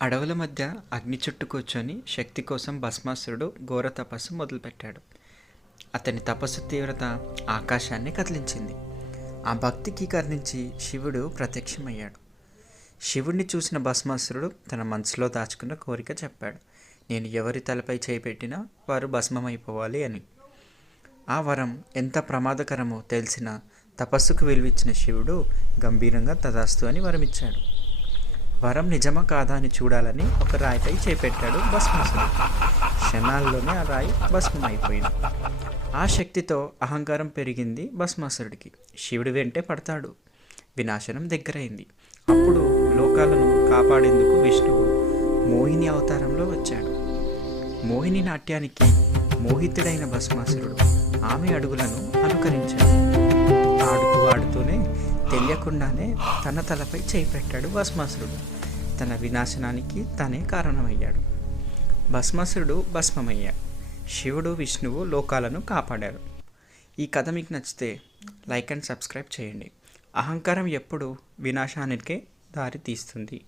అడవుల మధ్య అగ్ని చుట్టూ కూర్చొని శక్తి కోసం భస్మాసురుడు ఘోర తపస్సు మొదలుపెట్టాడు. అతని తపస్సు తీవ్రత ఆకాశాన్ని కదిలించింది. ఆ భక్తికి కర్ణించి శివుడు ప్రత్యక్షమయ్యాడు. శివుణ్ణి చూసిన భస్మాసురుడు తన మనసులో దాచుకున్న కోరిక చెప్పాడు. నేను ఎవరి తలపై చేపెట్టినా వారు భస్మమైపోవాలి అని. ఆ వరం ఎంత ప్రమాదకరమో తెలిసిన తపస్సుకు విలువిచ్చిన శివుడు గంభీరంగా తదాస్తు అని వరమిచ్చాడు. వరం నిజమా కాదా అని చూడాలని ఒక రాయిపై చేపెట్టాడు భస్మాసురుడు. క్షణాల్లోనే ఆ రాయి భస్మమైపోయింది. ఆ శక్తితో అహంకారం పెరిగింది భస్మాసురుడికి. శివుడి వెంటే పడతాడు. వినాశనం దగ్గరైంది. అప్పుడు లోకాలను కాపాడేందుకు విష్ణువు మోహిని అవతారంలో వచ్చాడు. మోహిని నాట్యానికి మోహితుడైన భస్మాసురుడు ఆమె అడుగులను అనుకరించాడు. ఆడుతూ ఆడుతూనే తెలియకుండానే తన తలపై చేయి పెట్టాడు భస్మాసురుడు. తన వినాశనానికి తనే కారణమయ్యాడు. భస్మాసురుడు భస్మమయ్యాడు. శివుడు విష్ణువు లోకాలను కాపాడారు. ఈ కథ మీకు నచ్చితే లైక్ అండ్ సబ్స్క్రైబ్ చేయండి. అహంకారం ఎప్పుడు వినాశానికే దారి తీస్తుంది.